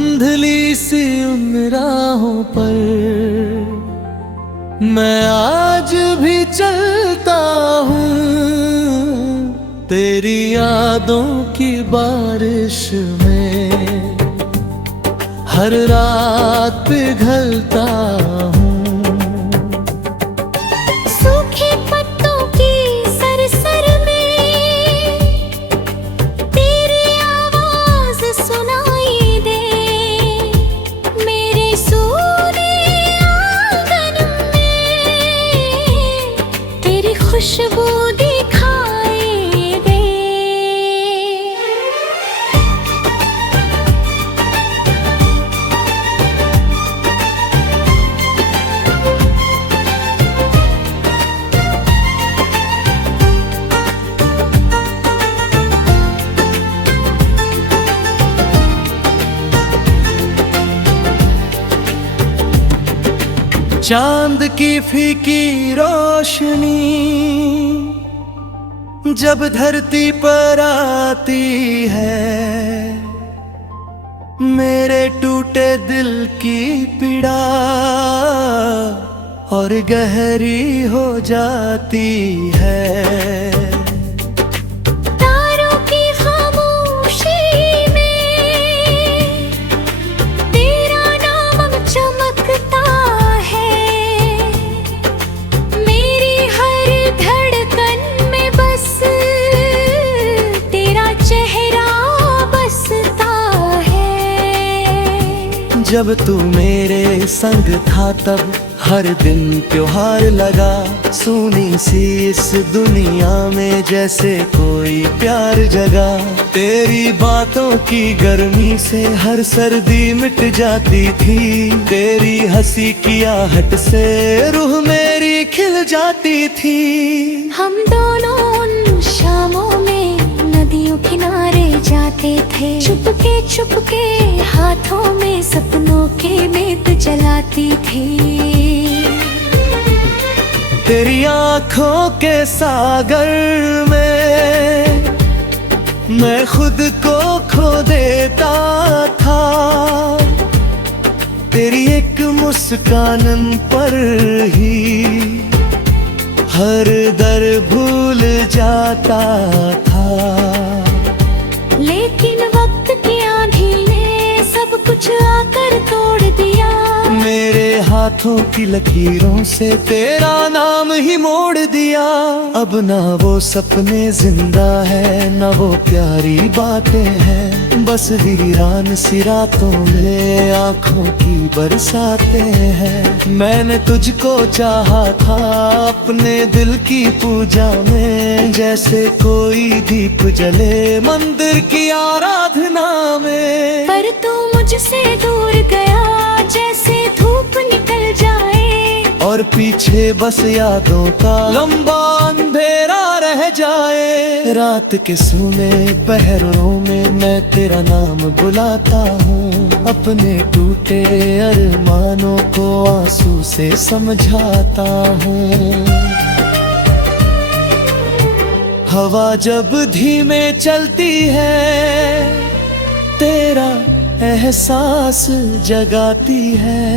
धुंधली सी उन राहों पर मैं आज भी चलता हूँ, तेरी यादों की बारिश में हर रात पिघलता हूँ। सूखे पत्तों की सरसर में तेरी आवाज सुनाई दे, मेरे सूने आंगन में तेरी खुशबू दिखाई दे। चांद की फीकी रोशनी जब धरती पर आती है, मेरे टूटे दिल की पीड़ा और गहरी हो जाती है। तारों की खामोशी में तेरा नाम चमकता है, मेरी हर धड़कन में बस तेरा चेहरा बसता है। जब तू मेरे संग था तब हर दिन त्योहार लगा, सुनी सी इस दुनिया में जैसे कोई प्यार जगा। तेरी बातों की गर्मी से हर सर्दी मिट जाती थी, तेरी हंसी की आहट से रूह मेरी खिल जाती थी। हम दोनों उन शामों में नदियों किनारे जाते थे, चुपके हाथों में सपनों के मेत जलाती थी। तेरी आँखों के सागर में मैं खुद को खो देता था, तेरी एक मुस्कान पर ही हर दर भूल जाता था। लेकिन वक्त की आंधी ने सब कुछ आकर तोड़ दिया, मेरे हाथों की लकीरों से तेरा नाम ही मोड़ दिया। अब ना वो सपने जिंदा है, ना वो प्यारी बातें हैं, बस वीरान सी रातों में आंखों की बरसातें हैं। मैंने तुझको चाहा था अपने दिल की पूजा में, जैसे कोई दीप जले मंदिर की आराधना में। पर तू मुझसे दूर गया जैसे धूप निकल जाए, और पीछे बस यादों का लंबा अंधेरा रह जाए। रात के सूने पहरों में मैं तेरा नाम बुलाता हूँ, अपने टूटे अरमानों को आंसू से समझाता हूँ। हवा जब धीमे चलती है तेरा एहसास जगाती है,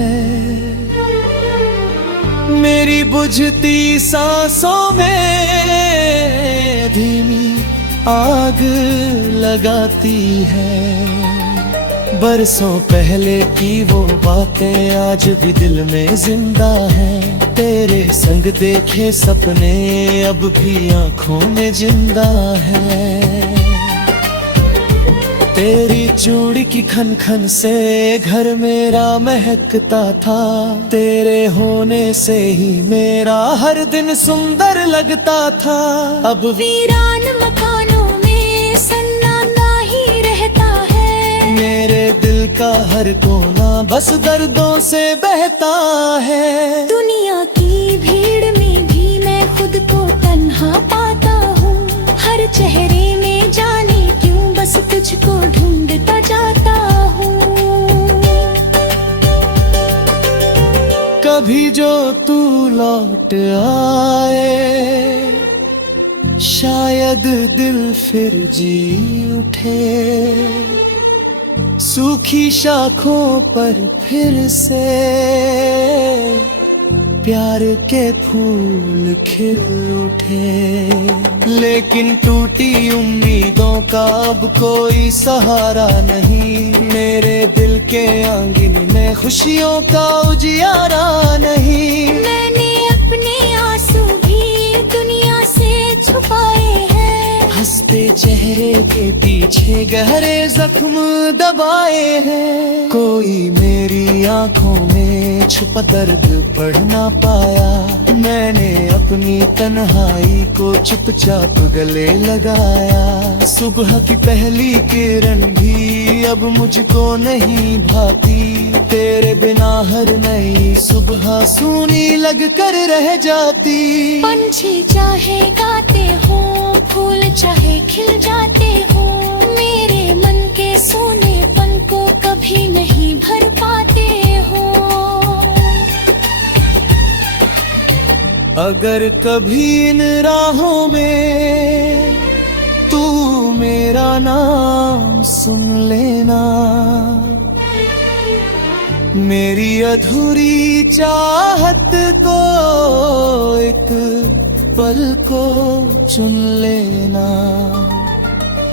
मेरी बुझती सांसों में धीमी आग लगाती है। बरसों पहले की वो बातें आज भी दिल में जिंदा हैं, तेरे संग देखे सपने अब भी आंखों में जिंदा हैं। तेरी चूड़ी की खन खन से घर मेरा महकता था, तेरे होने से ही मेरा हर दिन सुंदर लगता था। अब वीरान मकानों में सन्नाटा ही रहता है, मेरे दिल का हर कोना बस दर्दों से बहता है। दुनिया की भीड़ में भी मैं खुद को तन्हा पाता हूँ, हर चेहरे में जाने क्यों बस तुझको ढूंढता जाता हूँ। कभी जो तू लौट आए शायद दिल फिर जी उठे, सूखी शाखों पर फिर से प्यार के फूल खिल उठे, लेकिन टूटी उम्मीदों का अब कोई सहारा नहीं। मेरे दिल के आंगन में खुशियों का उजियारा नहीं। मैंने अपने आंसू भी दुनिया से छुपाए हैं, हंसते चेहरे के पीछे गहरे जख्म दबाए हैं। कोई मेरी आंखों में छुपा दर्द पढ़ ना पाया। मैंने अपनी तन्हाई को चुपचाप गले लगाया। सुबह की पहली किरण भी अब मुझको नहीं भाती। तेरे बिना हर नई सुबह सूनी लग कर रह जाती। पंछी चाहे गाते हो, फूल चाहे खिल जाते हो, मेरे मन के सोनेपन को कभी नहीं भर पाते हो। अगर कभी इन राहों में तू मेरा नाम सुन लेना, मेरी अधूरी चाहत को एक पल को चुन लेना।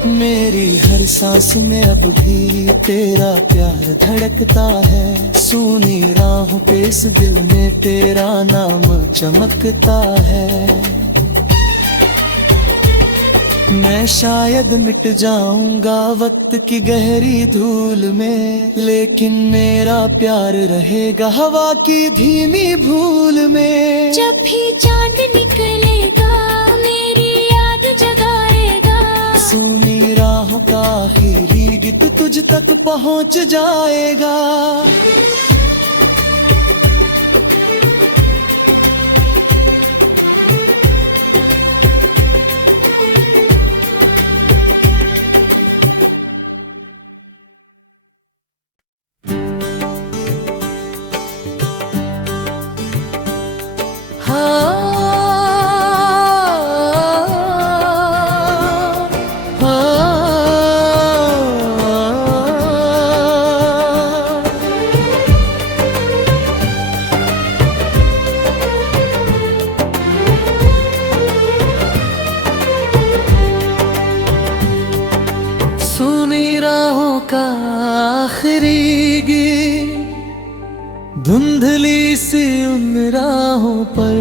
मेरी हर सांस में अब भी तेरा प्यार धड़कता है। सूनी राहों पे इस दिल में तेरा नाम चमकता है। मैं शायद मिट जाऊंगा वक्त की गहरी धूल में, लेकिन मेरा प्यार रहेगा हवा की धीमी भूल में। जब भी चांद निकलेगा मेरी याद जगाएगा। सूनी राहों का आखिरी गीत तुझ तक पहुंच जाएगा। आखिरी गीत धुंधली सी उन राहों पर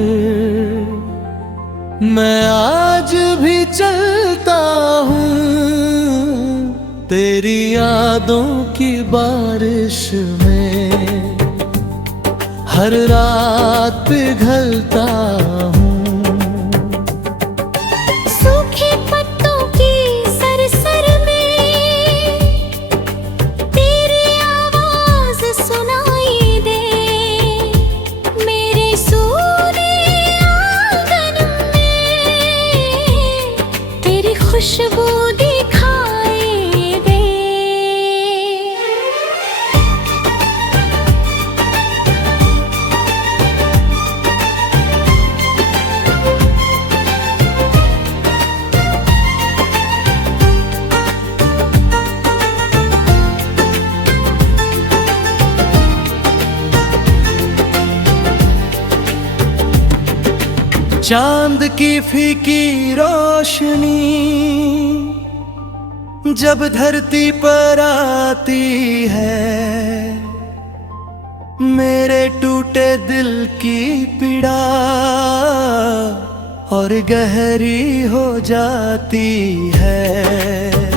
मैं आज भी चलता हूँ। तेरी यादों की बारिश में हर रात पिघलता हूँ। सूखे पत्तों की सरसर में तेरी आवाज सुनाई दे। मेरे सूने आंगन में तेरी खुशबू दिखाई दे। चांद की फीकी रोशनी जब धरती पर आती है, मेरे टूटे दिल की पीड़ा और गहरी हो जाती है।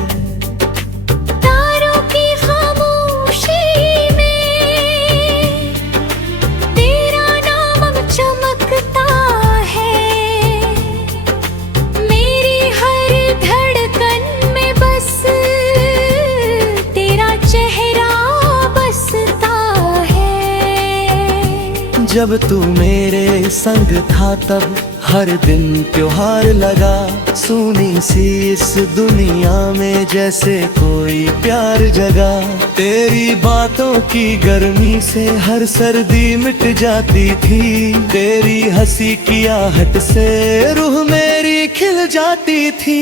जब तू मेरे संग था तब हर दिन त्योहार लगा। सूनी सी इस दुनिया में जैसे कोई प्यार जगा। तेरी बातों की गर्मी से हर सर्दी मिट जाती थी। तेरी हंसी की आहट से रूह मेरी खिल जाती थी।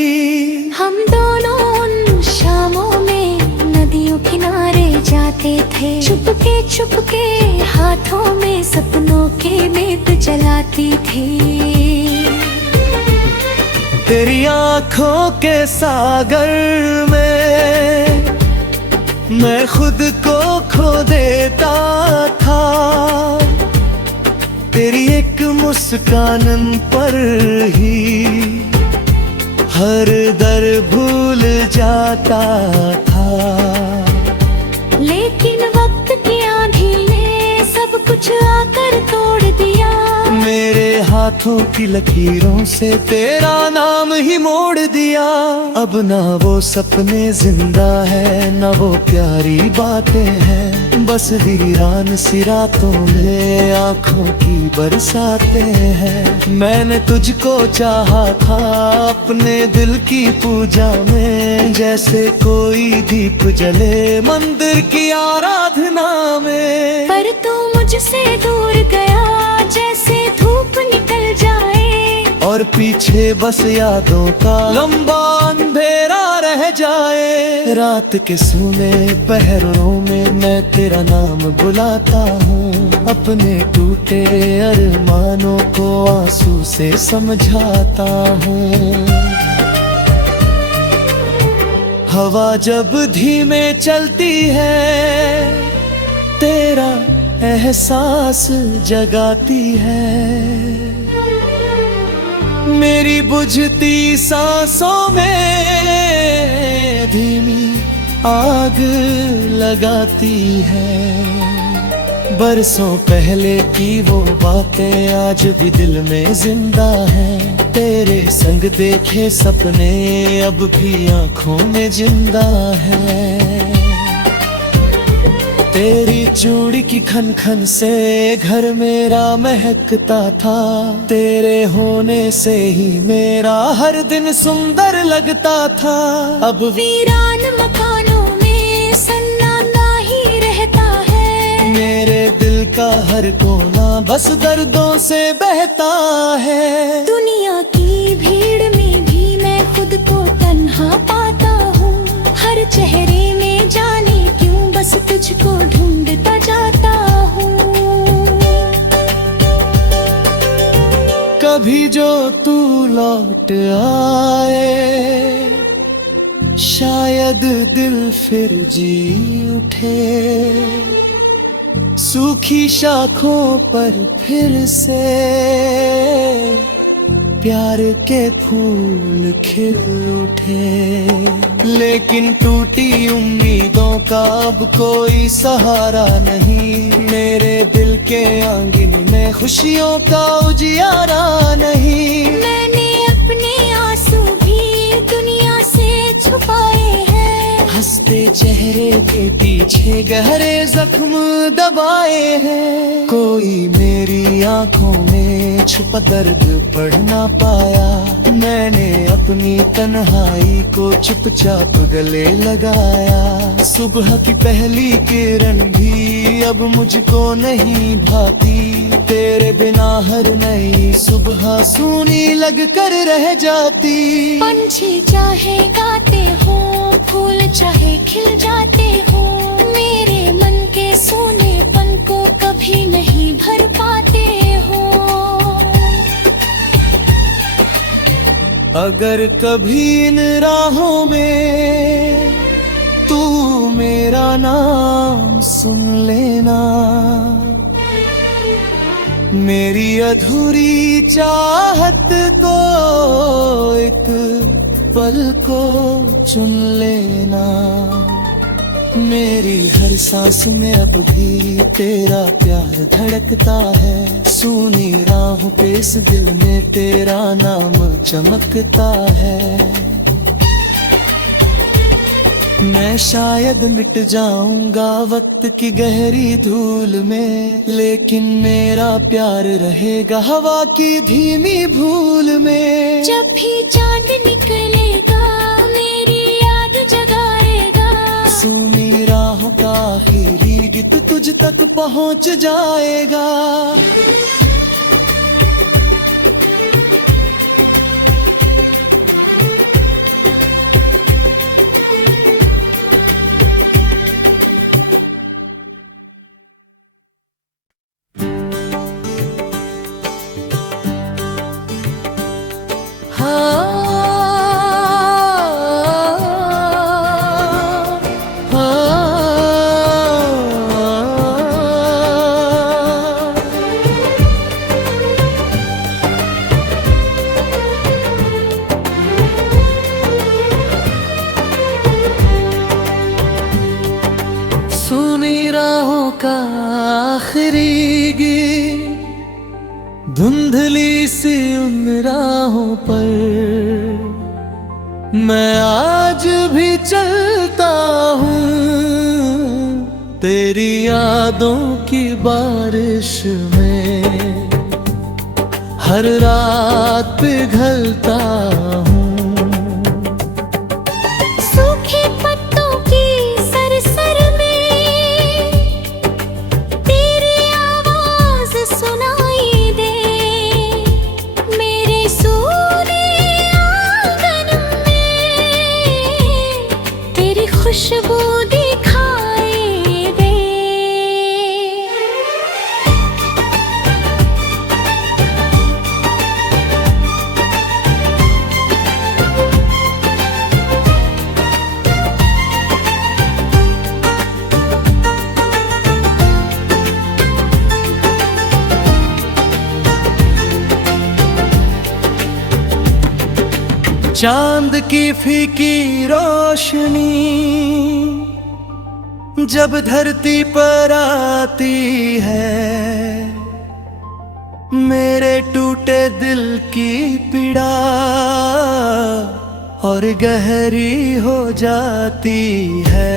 हम दोनों उन शामों में नदियों किनारे जाते थे। चुपके हाथों में सपनों के दीप जलाती थी। तेरी आँखों के सागर में मैं खुद को खो देता था। तेरी एक मुस्कान पर ही हर दर भूल जाता था। लेकिन वक्त की आंधी ने सब कुछ आकर तोड़ दिया। मेरे हाथों की लकीरों से तेरा नाम ही मोड़ दिया। अब ना वो सपने जिंदा है, ना वो प्यारी बातें हैं। बस वीरान सी रातों में आंखों की बरसातें हैं। मैंने तुझको चाहा था अपने दिल की पूजा में, जैसे कोई दीप जले मंदिर की आराधना में। पर तू मुझसे दूर गया जैसे धूप निकल जाए। और पीछे बस यादों का लंबा अंधेरा रह जाए। रात के सूने पहरों में मैं तेरा नाम बुलाता हूँ। अपने टूटे अरमानों को आंसू से समझाता हूँ। हवा जब धीमे चलती है तेरा एहसास जगाती है। मेरी बुझती सांसों में धीमी आग लगाती है। बरसों पहले की वो बातें आज भी दिल में जिंदा हैं। तेरे संग देखे सपने अब भी आंखों में जिंदा हैं। तेरी चूड़ी की खन खन से घर मेरा महकता था। तेरे होने से ही मेरा हर दिन सुंदर लगता था। अब वीरान मकानों में सन्नाटा ही रहता है। मेरे दिल का हर कोना बस दर्दों से बहता है। दुनिया की भीड़ में भी मैं खुद को तन्हा पाता हूँ। हर चेहरे में जाने क्यों बस तुझको ढूंढता जाता हूँ। कभी जो तू लौट आए शायद दिल फिर जी उठे। सूखी शाखों पर फिर से प्यार के फूल खिल उठे। लेकिन टूटी उम्मीदों का अब कोई सहारा नहीं। मेरे दिल के आंगन में खुशियों का उजियारा नहीं। मैंने अपने आंसू भी दुनिया से छुपाए हैं। हंसते चेहरे के पीछे गहरे जख्म दबाए हैं। कोई मेरी आंखों में छुपा दर्द पढ़ ना पाया। मैंने अपनी तन्हाई को चुपचाप गले लगाया। सुबह की पहली किरण भी अब मुझको नहीं भाती। तेरे बिना हर नई सुबह सूनी लग कर रह जाती। पंछी चाहे गाते हो, फूल चाहे खिल जाते हो। मेरे मन के सोनेपन को कभी नहीं भर पाते हो। अगर कभी इन राहों में तू मेरा नाम सुन लेना। मेरी अधूरी चाहत को एक पल को चुन लेना। मेरी हर सांस में अब भी तेरा प्यार धड़कता है। सूनी राहों पे इस दिल में तेरा नाम चमकता है। मैं शायद मिट जाऊंगा वक्त की गहरी धूल में, लेकिन मेरा प्यार रहेगा हवा की धीमी भूल में। जब भी चांद निकलेगा मेरी याद जगाएगा। सूनी राहों का आखिरी गीत तुझ तक पहुंच जाएगा। आखिरी गीत धुंधली सी उन राहों पर मैं आज भी चलता हूँ तेरी यादों की बारिश में हर रात पिघलता हूँ। सूखे पत्तों की सरसर में तेरी आवाज सुनाई दे मेरे सूने आंगन में तेरी खुशबू दिखाई दे। चांद की फीकी रोशनी जब धरती पर आती है मेरे टूटे दिल की पीड़ा और गहरी हो जाती है।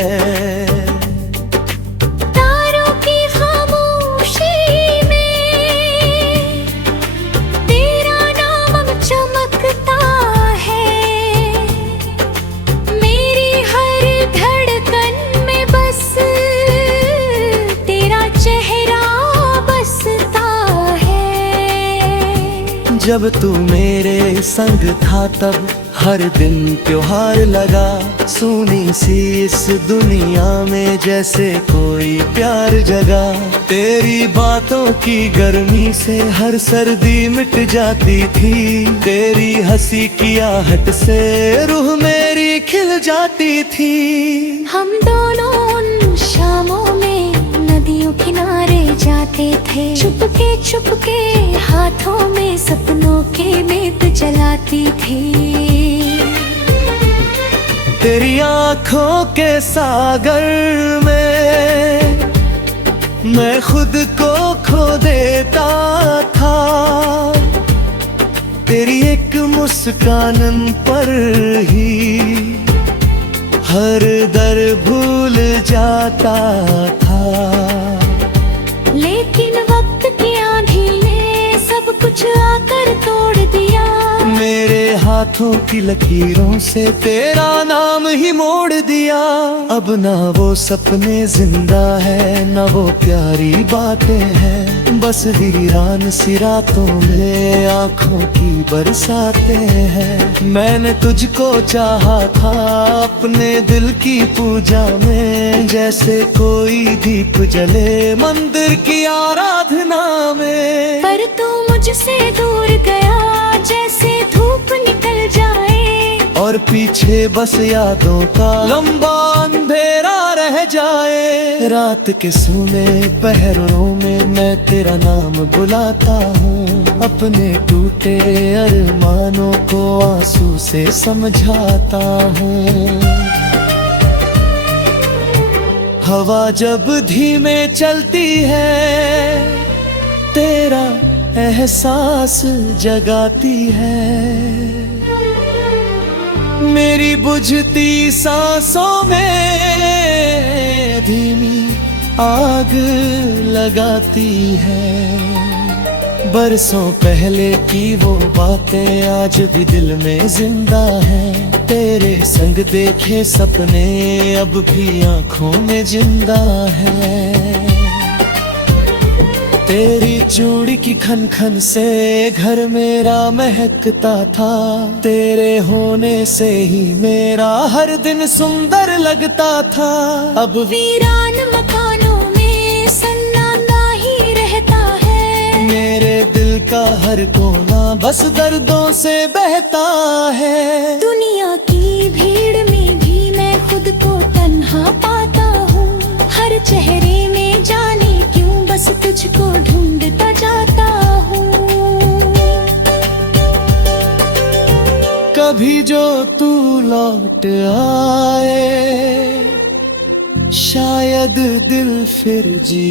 तारों की खामोशी में तेरा नाम अब चमकता है मेरी हर धड़कन में बस तेरा चेहरा बसता है। जब तू मेरे संग था तब हर दिन त्योहार लगा सुनी सी इस दुनिया में जैसे कोई प्यार जगा। तेरी बातों की गर्मी से हर सर्दी मिट जाती थी तेरी हंसी की आहट से रूह मेरी खिल जाती थी। हम दोनों उन शामों में नदियों किनारे जाते थे चुपके हाथों में सपनों के नेत जलाती थी। तेरी आँखों के सागर में मैं खुद को खो देता था तेरी एक मुस्कान पर ही हर दर भूल जाता था। लेकिन वक्त की आंधी ने सब कुछ आकर तोड़ दिया मेरे हाथों की लकीरों से तेरा नाम ही मोड़ दिया। अब ना वो सपने जिंदा है ना वो प्यारी बातें हैं बस वीरान सी रातों में आँखों की बरसातें हैं। मैंने तुझको चाहा था अपने दिल की पूजा में जैसे कोई दीप जले मंदिर की आराधना में पर तू मुझसे दूर गया जैसे धूप निकल जाए और पीछे बस यादों का लंबा अंधेरा रह जाए। रात के सूने पहरों में मैं तेरा नाम बुलाता हूँ अपने टूटे अरमानों को आंसू से समझाता हूँ। हवा जब धीमे चलती है तेरा एहसास जगाती है मेरी बुझती सांसों में धीमी आग लगाती है। बरसों पहले की वो बातें आज भी दिल में जिंदा हैं तेरे संग देखे सपने अब भी आंखों में जिंदा हैं। तेरी चूड़ी की खन खन से घर मेरा महकता था तेरे होने से ही मेरा हर दिन सुंदर लगता था। अब वीरान मकानों में सन्नाटा ही रहता है मेरे दिल का हर कोना बस दर्दों से बहता है। दुनिया की भीड़ में भी मैं खुद को तन्हा पाता हूँ हर चेहरे में जाने क्यों बस तुझको ढूंढता जाता हूँ। कभी जो तू लौट आए शायद दिल फिर जी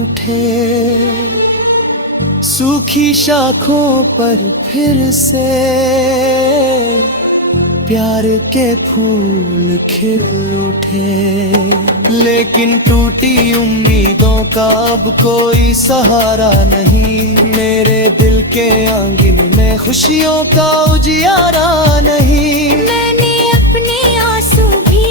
उठे, सूखी शाखों पर फिर से प्यार के फूल खिल उठे। लेकिन टूटी उम्मीदों का अब कोई सहारा नहीं, मेरे दिल के आंगन में खुशियों का उजियारा नहीं। मैंने अपने आंसू भी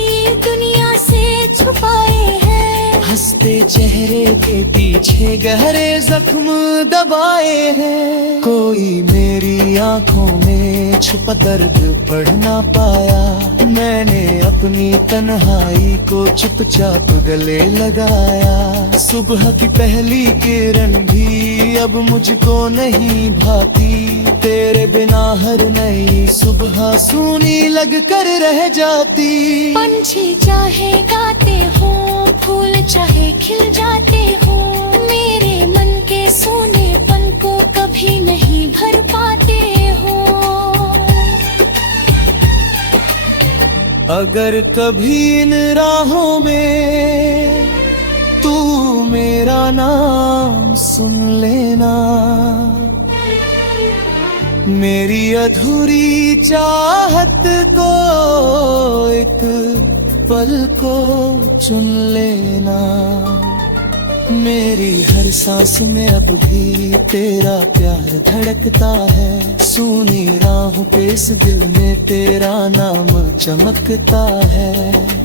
दुनिया से छुपाए हैं, हंसते चेहरे के पीछे गहरे जख्म दबाए हैं। कोई मेरी आंखों में छुपा दर्द पढ़ ना पाया, मैंने अपनी तन्हाई को चुपचाप गले लगाया। सुबह की पहली किरण भी अब मुझको नहीं भाती, तेरे बिना हर नई सुबह सूनी लग कर रह जाती। पंछी चाहे गाते हो, फूल चाहे खिल जाते हो, मेरे मन के सोनेपन को कभी नहीं भर पाते हो। अगर कभी इन राहों में तू मेरा नाम सुन लेना, मेरी अधूरी चाहत को एक पल को चुन लेना। मेरी हर सांस में अब भी तेरा प्यार धड़कता है, सूनी राहों पे इस दिल में तेरा नाम चमकता है।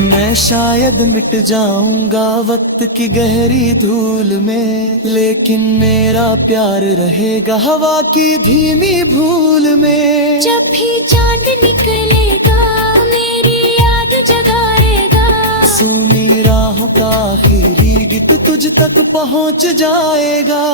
मैं शायद मिट जाऊंगा वक्त की गहरी धूल में, लेकिन मेरा प्यार रहेगा हवा की धीमी भूल में। जब भी चांद निकलेगा मेरी याद जगाएगा, सूनी राहों का आखिरी गीत तुझ तक पहुंच जाएगा।